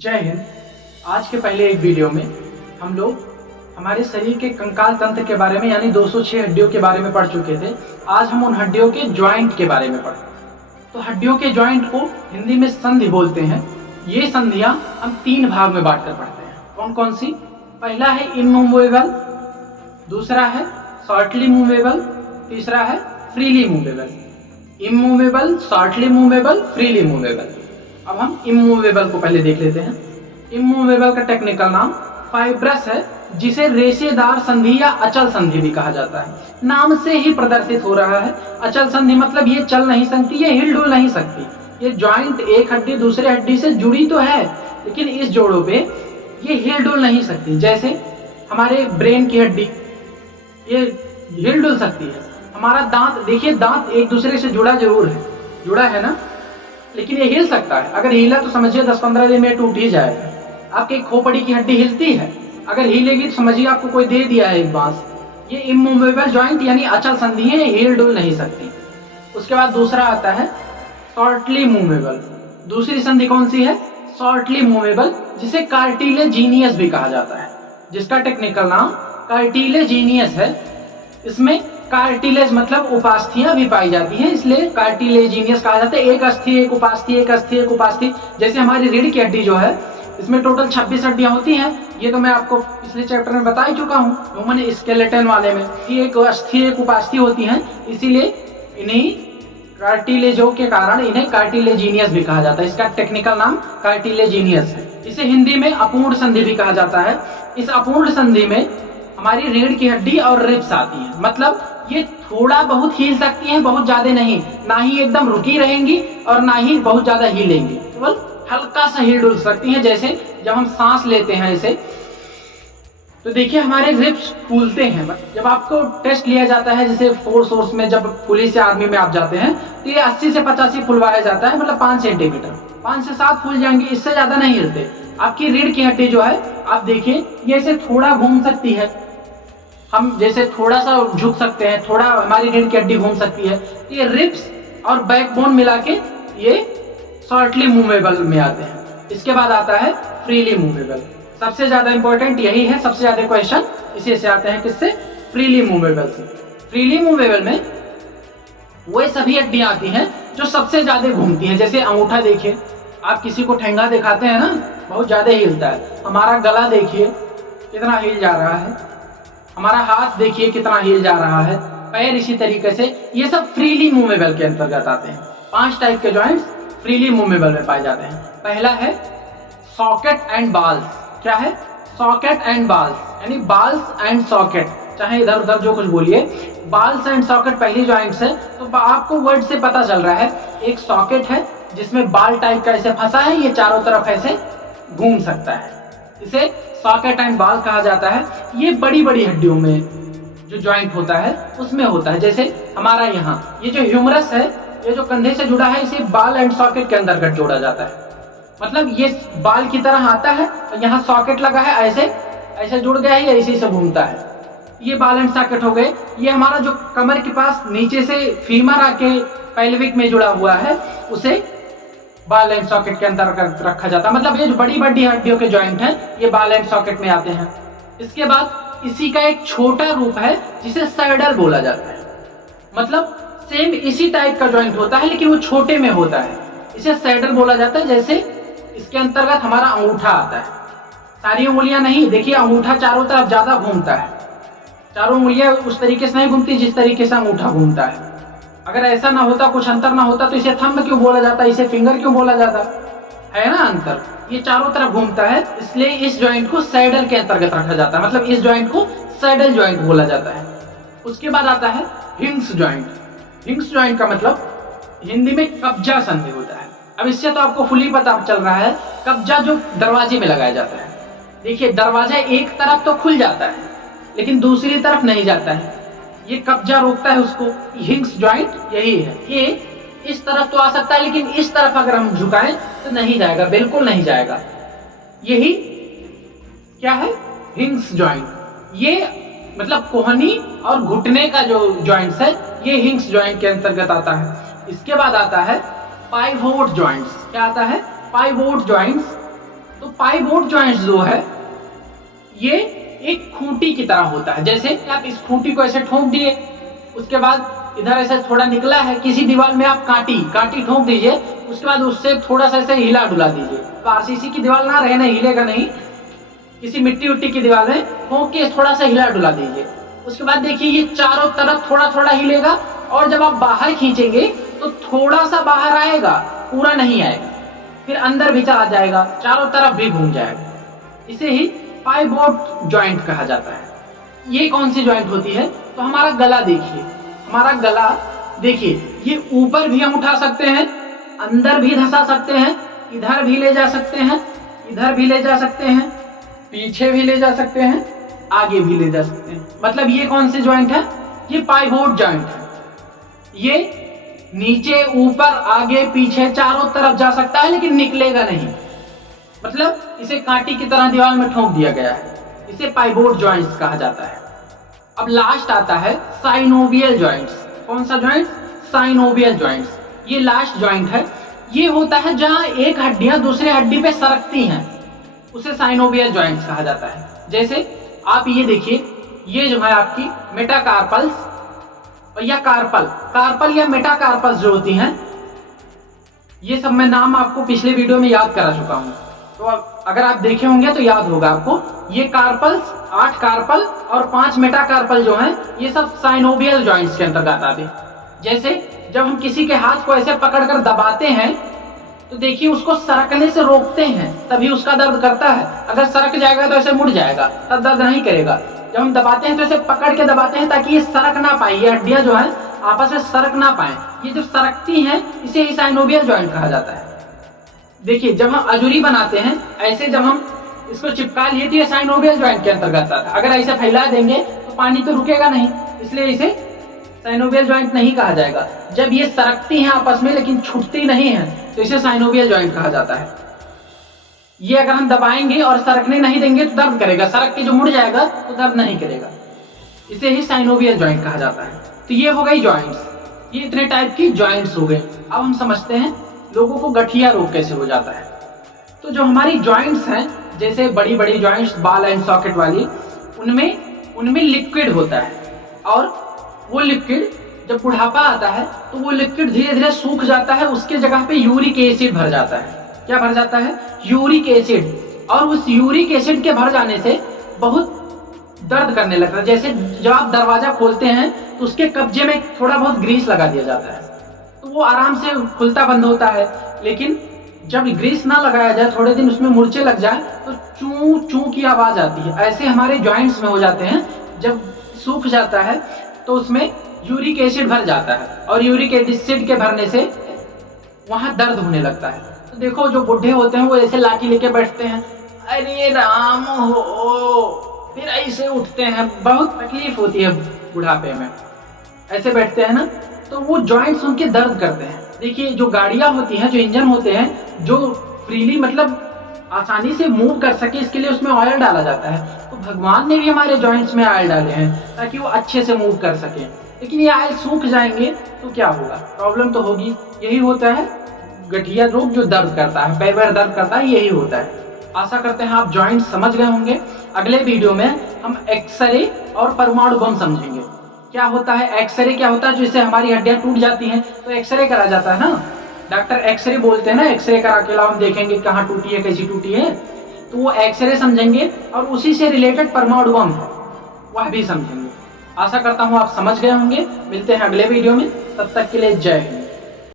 जय हिंद। आज के पहले एक वीडियो में हम लोग हमारे शरीर के कंकाल तंत्र के बारे में यानी 206 हड्डियों के बारे में पढ़ चुके थे। आज हम उन हड्डियों के जॉइंट के बारे में पढ़ें। तो हड्डियों के जॉइंट को हिंदी में संधि बोलते हैं। ये संधियां हम 3 भाग में बांट कर पढ़ते हैं। कौन कौन सी? पहला है इमूवेबल, दूसरा है शॉर्टली मूवेबल, तीसरा है freely movable. Immovable, shortly movable, freely movable. अब हम इमूवेबल को पहले देख लेते हैं। इमूवेबल का टेक्निकल नाम फाइब्रस है, जिसे रेशेदार संधि या अचल संधि भी कहा जाता है। नाम से ही प्रदर्शित हो रहा है। अचल संधि मतलब ये चल नहीं सकती, ये हिल डुल नहीं सकती। ये जॉइंट एक हड्डी दूसरे हड्डी से जुड़ी तो है, लेकिन इस जोड़ों पे ये हिल डुल नहीं सकती। जैसे हमारे ब्रेन की हड्डी ये हिल डुल सकती है। हमारा दांत, देखिए दांत एक दूसरे से जुड़ा जरूर है, जुड़ा है ना, लेकिन ये हिल सकता है। अगर हिला तो समझिए 10-15 दिन में टूट ही जाएगा। आपके खोपड़ी की हड्डी हिलती है, अगर हिलेगी तो समझिए आपको कोई दे दिया है एक बांस। ये इमूवेबल जॉइंट यानी अचल संधि है, हिल डुल नहीं सकती। उसके बाद दूसरा आता है शॉर्टली मूवेबल। दूसरी संधि कौन सी है? शॉर्टली मूवेबल, जिसे कार्टिलेजिनियस भी कहा जाता है, जिसका टेक्निकल नाम कार्टिलेजिनियस है। इसमें कार्टिलेज मतलब उपास्थियां भी पाई जाती हैं, इसलिए कार्टिलेजिनियस कहा जाता है। एक अस्थि एक उपास्थि, एक अस्थि एक उपास्थि। जैसे हमारी रीढ़ की हड्डी जो है, इसमें टोटल 26 हड्डियां होती हैं। ये तो मैं आपको पिछले चैप्टर में बता ही चुका हूँ, ह्यूमन स्केलेटन वाले में। ये एक अस्थि एक उपास्थि होती हैं, इसीलिए इन्हीं कार्टिलेजों के कारण इन्हें कार्टिलेजिनियस भी कहा जाता है। इसका टेक्निकल नाम कार्टिलेजिनियस है। इसे हिंदी में अपूर्ण संधि भी कहा जाता है। इस अपूर्ण संधि में हमारी रीढ़ की हड्डी और रिब्स आती है। मतलब ये थोड़ा बहुत हिल सकती हैं, बहुत ज्यादा नहीं। ना ही एकदम रुकी रहेंगी और ना ही बहुत ज्यादा हिलेंगी, केवल हल्का सा हिल डुल सकती हैं। जैसे जब हम सांस लेते हैं ऐसे, तो देखिए हमारे रिब्स फूलते हैं। जब आपको टेस्ट लिया जाता है, जैसे फोर्स में जब पुलिस या आर्मी में आप जाते हैं, तो ये 80 से 85 फुलवाया जाता है, मतलब 5 सेंटीमीटर। 5 से 7 फूल जाएंगे, इससे ज्यादा नहीं हिलते। आपकी रीढ़ की हड्डी जो है, आप देखिए ये ऐसे थोड़ा घूम सकती है। हम जैसे थोड़ा सा झुक सकते हैं, थोड़ा हमारी रीढ़ की हड्डी घूम सकती है। ये रिब्स और बैकबोन मिला के ये शॉर्टली मूवेबल में आते हैं। इसके बाद आता है फ्रीली मूवेबल। सबसे ज्यादा इंपॉर्टेंट यही है, सबसे ज्यादा क्वेश्चन इसी से आते हैं। किससे? फ्रीली मूवेबल से। फ्रीली मूवेबल में वो सभी हड्डियां आती हैं जो सबसे ज्यादा घूमती हैं। जैसे अंगूठा देखिए, आप किसी को ठेंगा दिखाते हैं ना, बहुत ज्यादा हिलता है। हमारा गला देखिए कितना हिल जा रहा है, हमारा हाथ देखिए कितना हिल जा रहा है, पैर इसी तरीके से। ये सब फ्रीली मूवेबल के अंतर्गत आते हैं। 5 टाइप के जॉइंट्स फ्रीली मूवेबल में पाए जाते हैं। पहला है सॉकेट एंड बाल्स। क्या है? सॉकेट एंड बाल्स, यानी बाल्स एंड सॉकेट, चाहे इधर उधर जो कुछ बोलिए। बाल्स एंड सॉकेट पहली जॉइंट्स है। तो आपको वर्ड से पता चल रहा है, एक सॉकेट है जिसमें बाल टाइप का ऐसे फंसा है, ये चारों तरफ ऐसे घूम सकता है, इसे सॉकेट एंड बाल कहा जाता है। ये बड़ी बड़ी हड्डियों में जो जॉइंट होता है उसमें होता है। जैसे हमारा यहाँ ये जो ह्यूमरस है, ये जो कंधे से जुड़ा है, इसे बाल एंड सॉकेट के अंतर्गत जोड़ा जाता है। मतलब ये बाल की तरह आता है और यहाँ सॉकेट लगा है, ऐसे ऐसे जुड़ गया है, ये इसी से घूमता है। ये बाल एंड सॉकेट हो गए। ये हमारा जो कमर के पास नीचे से फीमर आके पेल्विक में जुड़ा हुआ है, उसे बाल एंड सॉकेट के अंतर्गत रखा जाता है। मतलब ये जो बड़ी बड़ी हड्डियों के जॉइंट हैं, ये बाल एंड सॉकेट में आते हैं। इसके बाद इसी का एक छोटा रूप है जिसे सैडल बोला जाता है। मतलब सेम इसी टाइप का जॉइंट होता है, लेकिन वो छोटे में होता है, इसे सैडल बोला जाता है। जैसे इसके अंतर्गत हमारा अंगूठा आता है। सारी उंगलियां नहीं, देखिए अंगूठा चारों तरफ ज्यादा घूमता है। चारों उंगलियां उस तरीके से नहीं घूमती जिस तरीके से अंगूठा घूमता है। अगर ऐसा ना होता, कुछ अंतर ना होता, तो इसे थंब क्यों बोला जाता, इसे फिंगर क्यों बोला जाता? है ना अंतर। ये चारों तरफ घूमता है, इसलिए इस जॉइंट को सैडल के अंतर्गत रखा जाता है। मतलब इस जॉइंट को सैडल जॉइंट बोला जाता है। उसके बाद आता है हिंग्स जॉइंट। हिंग्स जॉइंट का मतलब हिंदी में कब्जा संधि होता है। अब इससे तो आपको फुली पता चल रहा है, कब्जा जो दरवाजे में लगाया जाता है। देखिए दरवाजा एक तरफ तो खुल जाता है, लेकिन दूसरी तरफ नहीं जाता है। ये कब्जा रोकता है उसको। हिंग्स जॉइंट यही है। ये इस तरफ तो आ सकता है, लेकिन इस तरफ अगर हम झुकाएं तो नहीं जाएगा, बिल्कुल नहीं जाएगा। यही क्या है? हिंग्स जॉइंट। ये मतलब कोहनी और घुटने का जो जॉइंट्स है, ये हिंग्स जॉइंट के अंतर्गत आता है। इसके बाद आता है पाइवोट जॉइंट्स। क्या आता है? Pivot joints. तो पाइवोट जॉइंट्स जो है ये एक खूंटी की तरह होता है। जैसे आप इस खूंटी को ऐसे ठोक दिए, उसके बाद इधर ऐसे थोड़ा निकला है, किसी दीवार में आप कांटी ठोक दीजिए, उसके बाद उससे थोड़ा सा ऐसे हिला डुला दीजिए। तो आरसीसी की दीवार ना रहे ना, हिलेगा नहीं, किसी मिट्टी उट्टी की दीवार में ठोक के थोड़ा सा हिला डुला दीजिए। उसके बाद देखिए ये चारों तरफ थोड़ा थोड़ा हिलेगा, और जब आप बाहर खींचेंगे तो थोड़ा सा बाहर आएगा, पूरा नहीं आएगा, फिर अंदर भी चला जाएगा, चारों तरफ भी घूम जाएगा। इसे ही पाइवोट जॉइंट कहा जाता है। ये कौन सी जॉइंट होती है? तो हमारा गला देखिए, हमारा गला देखिए, ये ऊपर भी हम उठा सकते हैं, अंदर भी धंसा सकते हैं, इधर भी ले जा सकते हैं, इधर भी ले जा सकते हैं, पीछे भी ले जा सकते हैं, आगे भी ले जा सकते हैं। मतलब ये कौन सी जॉइंट है? ये पाइवोट जॉइंट है। ये नीचे ऊपर आगे पीछे चारों तरफ जा सकता है, लेकिन निकलेगा नहीं। मतलब इसे कांटी की तरह दीवार में ठोक दिया गया है। इसे पाइवोट जॉइंट्स कहा जाता है। अब लास्ट आता है साइनोवियल जॉइंट्स। कौन सा जॉइंट? Synovial joints. ये लास्ट जॉइंट है। ये होता है जहां एक हड्डियां दूसरे हड्डी पे सरकती हैं, उसे साइनोवियल जॉइंट्स कहा जाता है। जैसे आप ये देखिए, ये जो है आपकी मेटाकार्पल्स या कार्पल या मेटाकार्पल्स जो होती हैं, ये सब मैं नाम आपको पिछले वीडियो में याद करा चुका हूं, तो अगर आप देखे होंगे तो याद होगा आपको। ये कार्पल्स, 8 कार्पल और 5 मेटाकार्पल जो हैं, ये सब साइनोवियल जॉइंट्स के अंतर्गत आते हैं। जैसे जब हम किसी के हाथ को ऐसे पकड़कर दबाते हैं तो देखिए उसको सरकने से रोकते हैं, तभी उसका दर्द करता है। अगर सरक जाएगा तो ऐसे मुड़ जाएगा, तब दर्द नहीं करेगा। जब हम दबाते हैं तो ऐसे पकड़ के दबाते हैं ताकि ये सरक ना पाए, ये हड्डियां जो है आपस में सरक ना पाए। ये जब सरकती हैं इसे ही साइनोवियल जॉइंट कहा जाता है। देखिए जब हम अजूरी बनाते हैं, ऐसे जब हम इसको चिपका लिए तो ये साइनोवियल जॉइंट के अंतर्गत आता है। अगर ऐसे फैला देंगे तो पानी तो रुकेगा नहीं, इसलिए इसे साइनोवियल जॉइंट नहीं कहा जाएगा। जब ये सरकती हैं आपस में लेकिन छूटती नहीं है तो इसे साइनोवियल जॉइंट कहा जाता है। ये अगर हम दबाएंगे और सरकने नहीं देंगे तो दर्द करेगा, सरक के जो मुड़ जाएगा तो दर्द नहीं करेगा। इसे ही साइनोवियल जॉइंट कहा जाता है। तो ये हो गई जॉइंट्स, ये इतने टाइप की जॉइंट्स हो गए। अब हम समझते हैं लोगों को गठिया रोग कैसे हो जाता है। तो जो हमारी जॉइंट्स हैं, जैसे बड़ी बड़ी जॉइंट्स बॉल एंड सॉकेट वाली, उनमें लिक्विड होता है, और वो लिक्विड जब बुढ़ापा आता है तो वो लिक्विड धीरे धीरे सूख जाता है, उसके जगह पे यूरिक एसिड भर जाता है। क्या भर जाता है? Uric acid. और उस यूरिक एसिड के भर जाने से बहुत दर्द करने लगता है। जैसे जब आप दरवाजा खोलते हैं तो उसके कब्जे में थोड़ा बहुत ग्रीस लगा दिया जाता है, तो वो आराम से खुलता बंद होता है। लेकिन जब ग्रीस ना लगाया जाए, थोड़े दिन उसमें मूर्छे लग जाए, तो चू चू की आवाज आती है। ऐसे हमारे जॉइंट्स में हो जाते हैं। जब सूख जाता है तो उसमें यूरिक एसिड भर जाता है, और यूरिक एसिड के भरने से वहां दर्द होने लगता है। तो देखो जो बुढ़े होते हैं वो ऐसे लाठी लेके बैठते हैं, अरे राम हो, फिर ऐसे उठते हैं, बहुत तकलीफ होती है बुढ़ापे में, ऐसे बैठते हैं ना, तो वो जॉइंट्स उनके दर्द करते हैं। देखिए जो गाड़ियां होती हैं, जो इंजन होते हैं, जो फ्रीली मतलब आसानी से मूव कर सके, इसके लिए उसमें ऑयल डाला जाता है। तो भगवान ने भी हमारे जॉइंट्स में ऑयल डाले हैं ताकि वो अच्छे से मूव कर सके। लेकिन ये ऑयल सूख जाएंगे तो क्या होगा? प्रॉब्लम तो होगी। यही होता है गठिया रोग, जो दर्द करता है, पैर वैर दर्द करता है, यही होता है। आशा करते हैं आप जॉइंट समझ गए होंगे। अगले वीडियो में हम एक्सरे और परमाणु बम समझेंगे। क्या होता है एक्सरे? क्या होता है जिससे हमारी हड्डियां टूट जाती हैं तो एक्सरे करा जाता है ना, डॉक्टर एक्सरे बोलते हैं ना, एक्सरे करा के लाओ, हम देखेंगे कहाँ टूटी है, कैसी टूटी है, तो वो एक्सरे समझेंगे। और उसी से रिलेटेड परमाणु बम है, वह भी समझेंगे। आशा करता हूँ आप समझ गए होंगे। मिलते हैं अगले वीडियो में, तब तक के लिए जय हिंद।